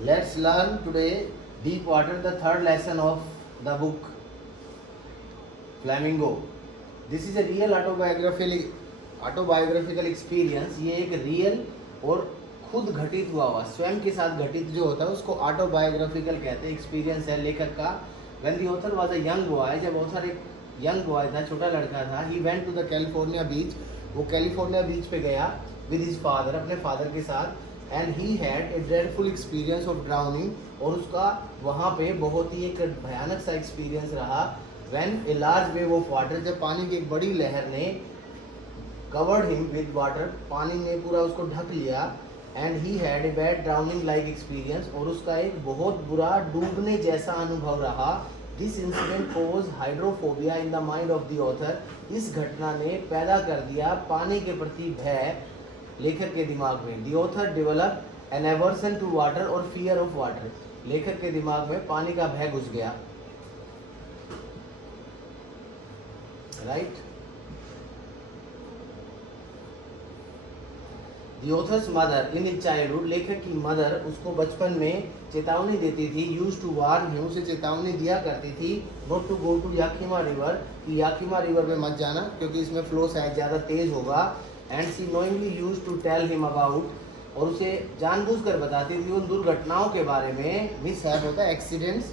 Let's learn today deep water, the third lesson of the book Flamingo. This is a real autobiographical experience. ये एक real और खुद घटित हुआ स्वयं के साथ घटित जो होता है उसको ऑटोबायोग्राफिकल कहते हैं। एक्सपीरियंस है लेखक का। When the author was a young boy, जब ऑथर एक यंग बॉय था, छोटा लड़का था, he went to the California beach, वो कैलिफोर्निया बीच पे गया with his father, अपने फादर के साथ, and he had a dreadful experience of drowning, और उसका वहाँ पे बहुत ही एक भयानक सा एक्सपीरियंस रहा। when a large wave of water, जब पानी की एक बड़ी लहर ने covered him with water, पानी ने पूरा उसको ढक लिया, and he had a bad drowning like experience, और उसका एक बहुत बुरा डूबने जैसा अनुभव रहा। This incident caused hydrophobia in the mind of the author. इस घटना ने पैदा कर दिया पानी के प्रति भय लेखक के दिमाग में। The author developed an aversion to water or fear of water. लेखक के दिमाग में पानी का भय घुस गया। Right? The author's mother in his childhood, लेखक की मदर उसको बचपन में चेतावनी देती थी, used to warn him, उसे चेतावनी दिया करती थी, not to go to Yakima river, कि याकिमा रिवर में मत जाना क्योंकि इसमें फ्लो शायद ज़्यादा तेज होगा। And she knowingly used to tell him about, और उसे जानबूझकर बताती थी उन दुर्घटनाओं के बारे में, मिसहैप होता है accidents,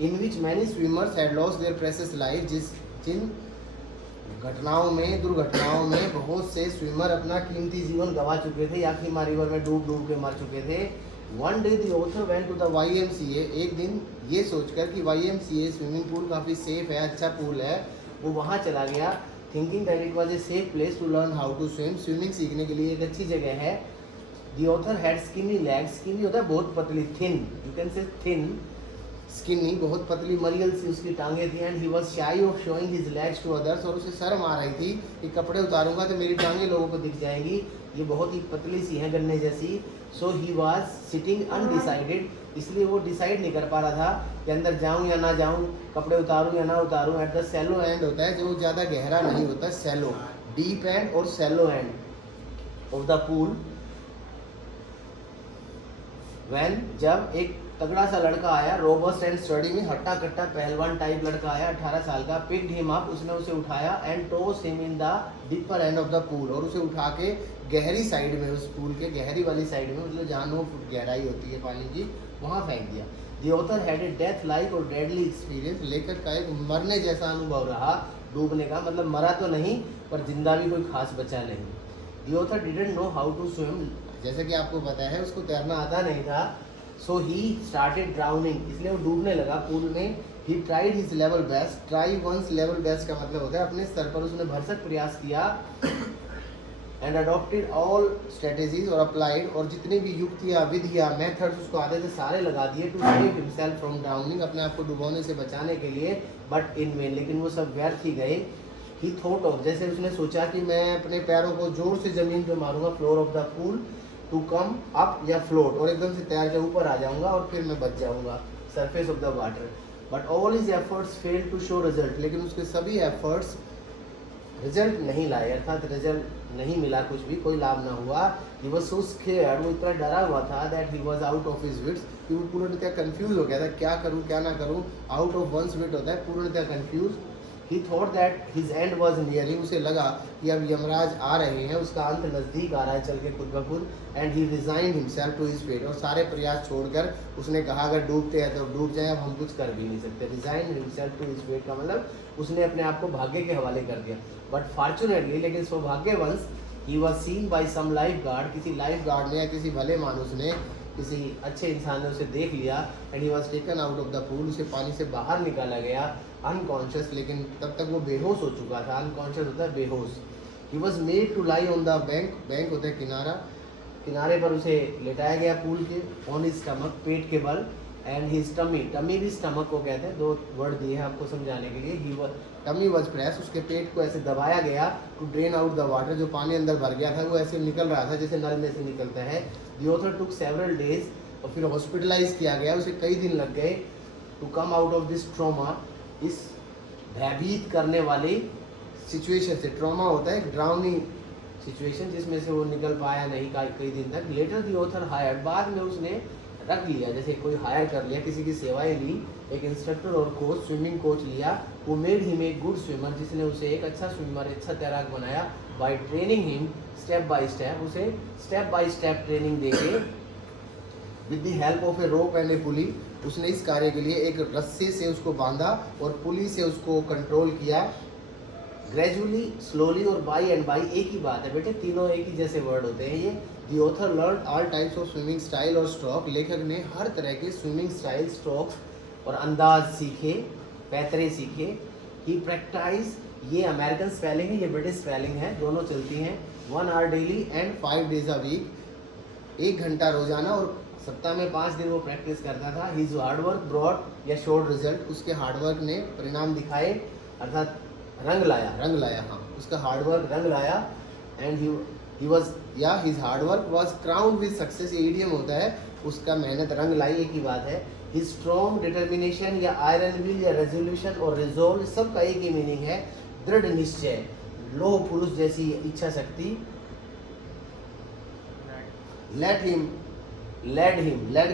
in which many swimmers had lost their precious life, जिन घटनाओं में दुर्घटनाओं में बहुत से स्विमर अपना कीमती जीवन गंवा चुके थे, याकिमा रिवर में डूब के मर चुके थे। One day the author went to the YMCA, एक दिन ये सोचकर कि YMCA स्विमिंग पूल काफ़ी सेफ है, अच्छा पूल है, वो वहाँ चला गया, thinking that it was a safe place to learn how to swim, swimming सीखने के लिए एक अच्छी जगह है। The author had skinny legs, skinny होता है बहुत पतली, thin, you can say thin, skinny बहुत पतली मरियल सी उसकी टांगें थी। And he was shy of showing his legs to others, और उसे शर्म आ रही थी कि कपड़े उतारूंगा तो मेरी टांगें लोगों को दिख जाएंगी, ये बहुत ही पतली सी हैं गन्ने जैसी। सो ही वाज सिटिंग अनडिसाइडेड, इसलिए वो डिसाइड नहीं कर पा रहा था कि अंदर जाऊं या ना जाऊं, कपड़े उतारूं या ना उतारूं। एट द सैलो एंड होता है जो ज़्यादा गहरा नहीं होता, सैलो, डीप एंड और shallow end of the pool. When, जब एक तगड़ा सा लड़का आया, रोबस्ट एंड स्टडी में, हट्टा कट्टा पहलवान टाइप लड़का आया, 18 साल का, पिक्ड हिम अप, उसने उसे उठाया, and toss him in the deeper and of the pool, और उसे उठा के गहरी साइड में, उस पूल के गहरी वाली साइड में, मतलब जहाँ 9 फुट गहराई होती है पानी की, वहाँ फेंक दिया। The author had a death like और डेडली एक्सपीरियंस, लेखक का एक मरने जैसा अनुभव रहा डूबने का, मतलब मरा तो नहीं पर जिंदा भी कोई खास बचा नहीं। The author didn't know how to swim, जैसा कि आपको पता है उसको तैरना आता नहीं था। सो ही स्टार्टेड ड्राउनिंग, इसलिए वो डूबने लगा पूल में। He tried his level best, try one's level best का मतलब होता है अपने स्तर पर उसने भरसक प्रयास किया। एंड अडॉप्टेड ऑल स्ट्रेटेजीज, और अप्लाइड, और जितनी भी युक्तियाँ विधियाँ मेथड्स उसको आते थे सारे लगा दिए, to save himself from drowning, अपने आप को डुबोने से बचाने के लिए, बट इन वेन, लेकिन वो सब व्यर्थ ही गए। ही थॉट ऑफ, जैसे उसने सोचा कि मैं अपने पैरों को जोर से ज़मीन पे मारूंगा, floor of the pool, to come up या फ्लोट, और एकदम से तैर के ऊपर आ जाऊंगा और फिर मैं बच जाऊंगा surface of the water. But all his efforts fail to show result, लेकिन उसके सभी एफर्ट्स रिजल्ट नहीं लाए, अर्थात रिजल्ट नहीं मिला, कुछ भी कोई लाभ ना हुआ। ही वाज सो स्केयर्ड, वो इतना डरा हुआ था, that he was out of his wits, कि वो पूर्णतः कंफ्यूज हो गया था, क्या करूँ क्या ना करूँ, आउट ऑफ वंस विट होता है, पूर्णतः confuse. He thought that his end was nearing, उसे लगा कि अब यमराज आ रहे हैं, उसका अंत नज़दीक आ रहा है चल के खुद ब खुद। And he resigned himself to his fate, और सारे प्रयास छोड़कर उसने कहा अगर डूबते हैं तो डूब जाएं, अब हम कुछ कर भी नहीं सकते। resigned himself to his fate का मतलब उसने अपने आप को भाग्य के हवाले कर दिया। बट फॉर्चुनेटली, लेकिन सौभाग्यवंश, he was seen by some lifeguard, किसी लाइफ गार्ड ने या किसी भले मानुस ने, किसी अच्छे इंसान ने उसे देख लिया। And he was taken out of the pool, उसे पानी से बाहर निकाला गया, अनकॉन्शियस, लेकिन तब तक वो बेहोश हो चुका था, अनकॉन्शियस होता है बेहोश। He was made to lie on the bank, bank होता है किनारा, किनारे पर उसे लेटाया गया पूल के, ऑन हिज स्टमक, पेट के बल, एंड हिज टमी, टमी भी स्टमक को कहते हैं, 2 वर्ड दिए हैं आपको समझाने के लिए। ही टमी वॉज प्रेस, उसके पेट को ऐसे दबाया गया, to drain out the water, जो पानी अंदर भर गया था वो ऐसे निकल रहा था जैसे नल में से निकलता है। The author took several days, और फिर हॉस्पिटलाइज किया गया, उसे कई दिन लग गए, to come out of this trauma, इस भयभीत करने वाली सिचुएशन से। ट्रॉमा होता है ड्राउनिंग सिचुएशन जिसमें से वो निकल पाया नहीं कई दिन तक। लेटर द ऑथर हायर्ड, बाद में उसने रख लिया, जैसे कोई हायर कर लिया, किसी की सेवाएं ली, एक इंस्ट्रक्टर और कोच, स्विमिंग कोच लिया, who made him a good swimmer, जिसने उसे एक अच्छा स्विमर, अच्छा तैराक बनाया, by training him step by step, उसे स्टेप बाय स्टेप ट्रेनिंग देके, with the help of a rope and a pulley, उसने इस कार्य के लिए एक रस्सी से उसको बांधा और पुली से उसको कंट्रोल किया। ग्रेजुअली, स्लोली और बाई एंड बाई एक ही बात है बेटे, तीनों एक ही जैसे वर्ड होते हैं ये। The author learn all types of swimming style और स्ट्रोक, लेखक ने हर तरह के स्विमिंग स्टाइल, स्ट्रोक्स और अंदाज सीखे, पैतरे सीखे। ही प्रैक्टाइज, ये अमेरिकन स्पेलिंग है, ये ब्रिटिश स्पेलिंग है, दोनों चलती हैं। 1 hour daily and 5 days a week, 1 घंटा रोजाना और सप्ताह में 5 दिन वो प्रैक्टिस करता था। हिज हार्डवर्क ब्रॉड या शोड रिजल्ट, उसके हार्डवर्क ने परिणाम दिखाए, अर्थात रंग लाया, हाँ, उसका हार्डवर्क रंग लाया। एंड ही वाज, या his hard work was crowned with success, ये इडियम होता है, उसका मेहनत रंग लाई, एक ही बात है। हिज स्ट्रॉन्ग डिटर्मिनेशन या आयरन विल या रेजोल्यूशन और रिजोल्व, सबका एक ही मीनिंग है, दृढ़ निश्चय, लोह पुरुष जैसी इच्छा शक्ति। लेड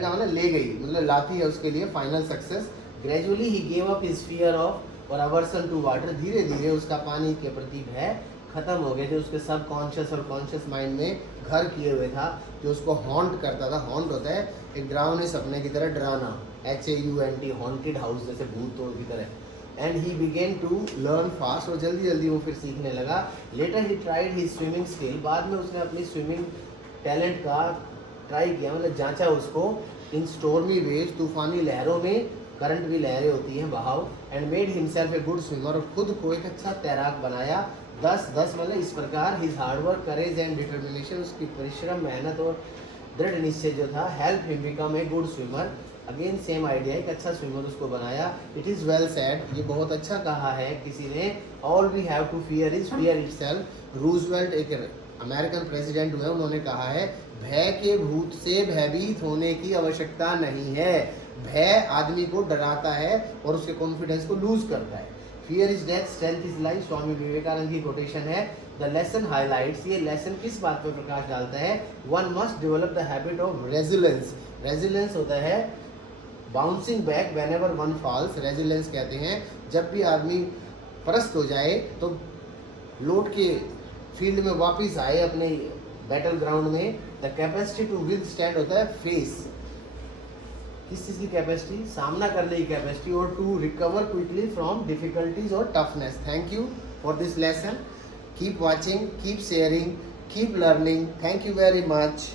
का मतलब ले गई, मतलब लाती है उसके लिए final success. Gradually he gave up his fear of और अवर्सन टू वाटर, धीरे धीरे उसका पानी के प्रति भय खत्म हो गया, जो उसके सब कॉन्शियस और कॉन्शियस माइंड में घर किए हुए था, जो उसको हॉन्ट करता था। हॉन्ट होता है एक डरावने सपने की तरह, डराना, HAUNT, हॉन्टेड हाउस, जैसे भूतों की तरह। And he began to learn fast, और जल्दी जल्दी वो फिर सीखने लगा। Later he tried his swimming skill, बाद में उसने अपनी स्विमिंग टैलेंट का ट्राई किया, मतलब जांचा उसको। इन स्टोर्मी वेव्स, तूफानी लहरों में, करंट भी लहरें होती हैं, बहाव। And made himself A good swimmer, और खुद को एक अच्छा तैराक बनाया। 10 मतलब इस प्रकार। His hard work, courage and determination, उसकी परिश्रम, मेहनत और दृढ़ निश्चय जो था, help him become a good swimmer. Again same idea, एक अच्छा स्विमर उसको बनाया। इट इज़ वेल सेड, ये बहुत अच्छा कहा है किसी ने। All we have to fear is fear itself. Roosevelt एक अमेरिकन प्रेसिडेंट हुए, उन्होंने कहा है, भय के भूत से भयभीत होने की आवश्यकता नहीं है। भय आदमी को डराता है और उसके कॉन्फिडेंस को लूज करता है। Fear is death, strength is life, Swami Vivekananda की कोटेशन है। द लेसन हाईलाइट्स, ये लेसन किस बात पर प्रकाश डालता है? One must develop the habit of resilience. Resilience होता है bouncing back whenever one falls. Resilience कहते हैं जब भी आदमी परस्त हो जाए तो लौट के फील्ड में वापस आए, अपने बैटल ग्राउंड में। The capacity to withstand होता है फेस, किस चीज़ की कैपेसिटी? सामना करने की कैपेसिटी, और to recover quickly from difficulties और toughness. Thank you for this lesson. Keep watching, keep sharing, keep learning. Thank you very much.